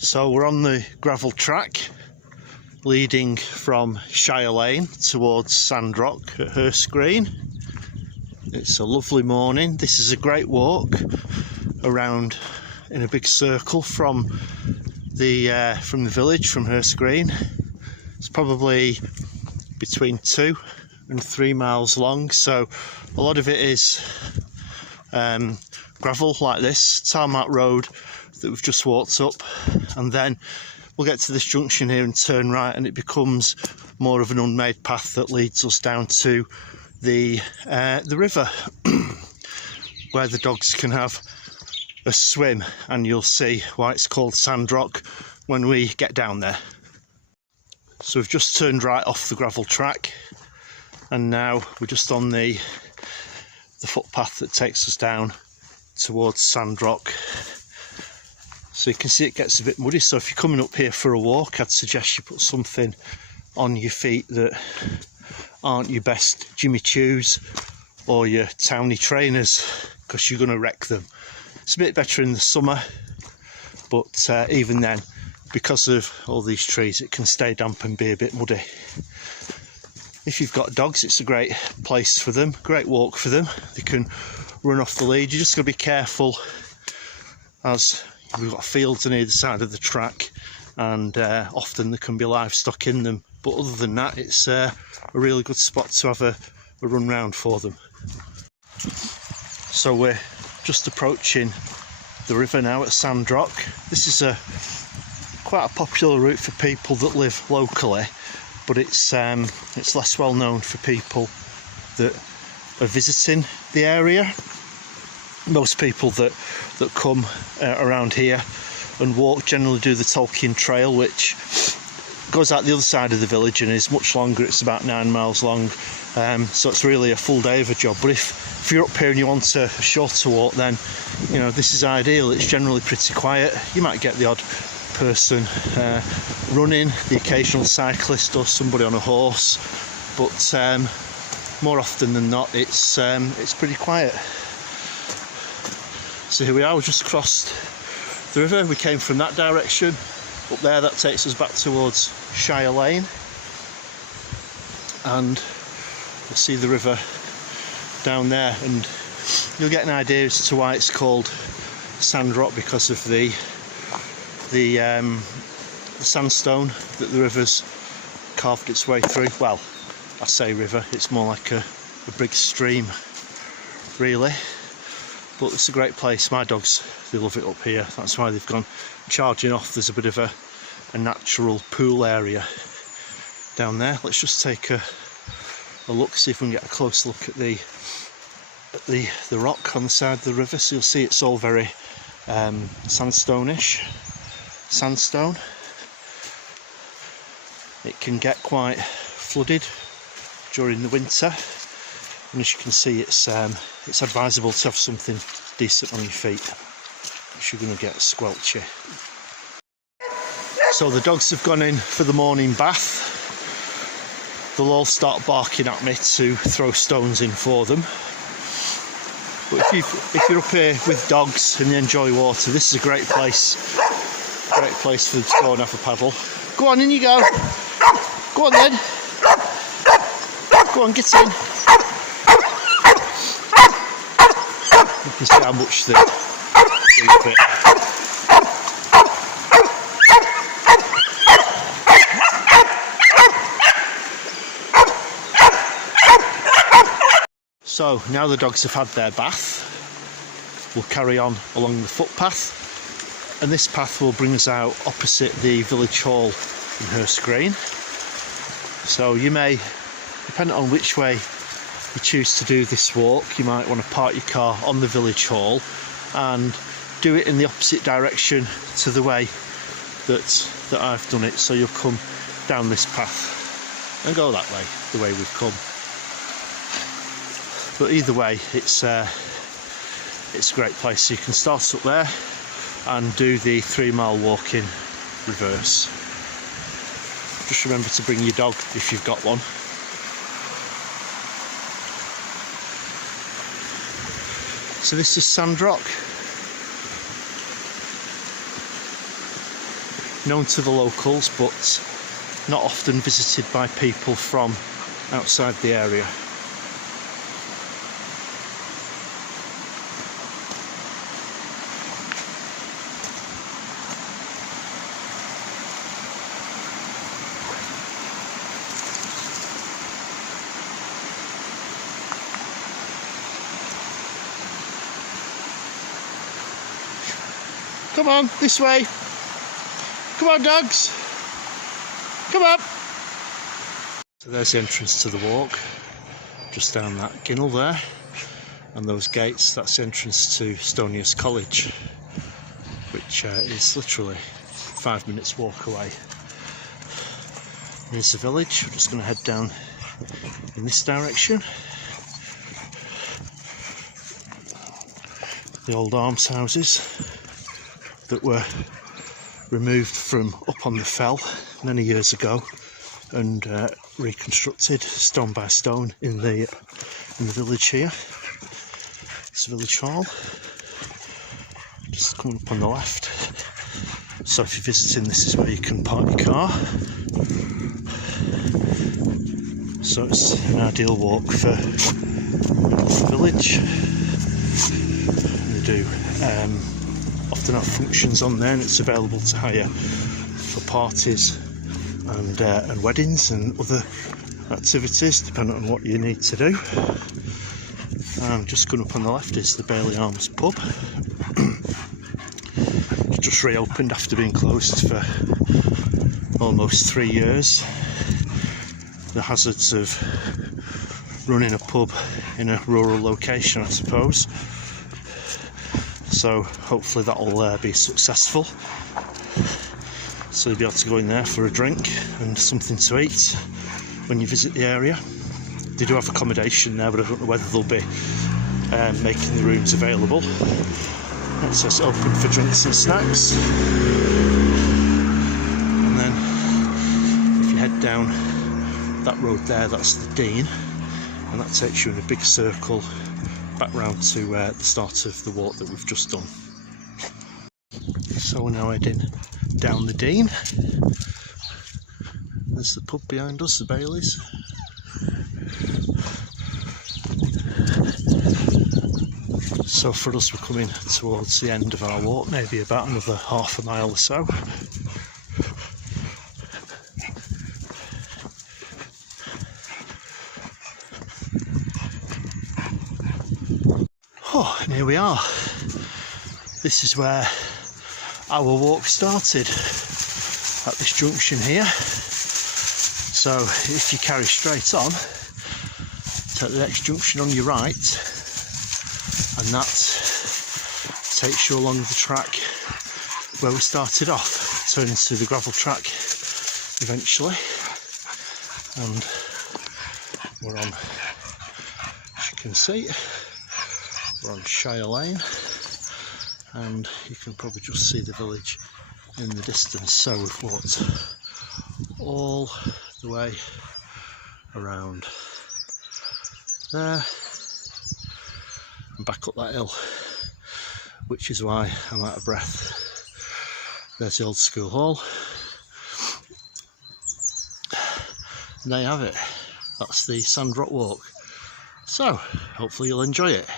So we're on the gravel track leading from Shire Lane towards Sandrock at Hurst Green. It's a lovely morning. This is a great walk around in a big circle from the village, from Hurst Green. It's probably between 2 and 3 miles long, so a lot of it is gravel like this, tarmac road that we've just walked up, and then we'll get to this junction here and turn right, and it becomes more of an unmade path that leads us down to the river where the dogs can have a swim, and you'll see why it's called Sandrock when we get down there. So we've just turned right off the gravel track, and now we're just on the footpath that takes us down towards Sandrock. So you can see it gets a bit muddy, so if you're coming up here for a walk, I'd suggest you put something on your feet that aren't your best Jimmy Choos or your Townie trainers, because you're going to wreck them. It's a bit better in the summer, but even then, because of all these trees, it can stay damp and be a bit muddy. If you've got dogs, it's a great place for them, great walk for them. They can run off the lead. You just got to be careful, as we've got fields on either side of the track, and often there can be livestock in them, but other than that, it's a really good spot to have a run round for them. So we're just approaching the river now at Sandrock. This is quite a popular route for people that live locally, but it's less well known for people that are visiting the area. Most people that come around here and walk generally do the Tolkien Trail, which goes out the other side of the village and is much longer. It's about 9 miles long, so it's really a full day of a job. But if you're up here and you want a shorter walk, then you know this is ideal. It's generally pretty quiet. You might get the odd person running, the occasional cyclist or somebody on a horse, but more often than not, it's pretty quiet. So here we are, we just crossed the river. We came from that direction up there. That takes us back towards Shire Lane, and we'll see the river down there, and you'll get an idea as to why it's called Sandrock, because of the sandstone that the river's carved its way through. Well, I say river, it's more like a big stream really, but it's a great place. My dogs, they love it up here, that's why they've gone charging off. There's a bit of a natural pool area down there. Let's just take a look, see if we can get a close look at the rock on the side of the river. So you'll see it's all very sandstone. It can get quite flooded during the winter, and as you can see, it's advisable to have something decent on your feet, because you're going to get squelchy. So the dogs have gone in for the morning bath. They'll all start barking at me to throw stones in for them. But if you're up here with dogs and you enjoy water, this is a great place for them to go and have a paddle. Go on, in you go. Go on then. Go on, get in. You can see how much they love it. So now the dogs have had their bath, we'll carry on along the footpath, and this path will bring us out opposite the village hall in Hurst Green. So you may, depending on which way you choose to do this walk, you might want to park your car on the village hall and do it in the opposite direction to the way that I've done it. So you'll come down this path and go that way, the way we've come. But either way, it's a great place. So you can start up there and do the 3 mile walk in reverse. Just remember to bring your dog if you've got one. So this is Sandrock. known to the locals, but not often visited by people from outside the area. Come on, this way. Come on, dogs. Come up. So there's the entrance to the walk, just down that ginnel there. And those gates, that's the entrance to Stonius College, which is literally 5 minutes walk away. Here's the village. We're just going to head down in this direction. The old almshouses that were removed from up on the fell many years ago and reconstructed stone by stone in the village here. It's the village hall, just coming up on the left. So if you're visiting, this is where you can park your car. So it's an ideal walk for the village. They do often have functions on there, and it's available to hire for parties and weddings and other activities depending on what you need to do. Just going up on the left is the Bailey Arms pub. It's just reopened after being closed for almost 3 years. The hazards of running a pub in a rural location, I suppose. So hopefully that'll be successful. So you'll be able to go in there for a drink and something to eat when you visit the area. They do have accommodation there, but I don't know whether they'll be making the rooms available. It says open for drinks and snacks. And then if you head down that road there, that's the Dean, and that takes you in a big circle back round to the start of the walk that we've just done. So we're now heading down the Dean. There's the pub behind us, the Bailey's. So for us, we're coming towards the end of our walk, maybe about another half a mile or so. Oh, and here we are. This is where our walk started, at this junction here. So if you carry straight on, take the next junction on your right, and that takes you along the track where we started off, turning to the gravel track eventually. And we're on, as you can see, we're on Shire Lane, and you can probably just see the village in the distance. So we've walked all the way around there and back up that hill, which is why I'm out of breath. There's the old school hall, and there you have it. That's the Sandrock walk. So hopefully you'll enjoy it.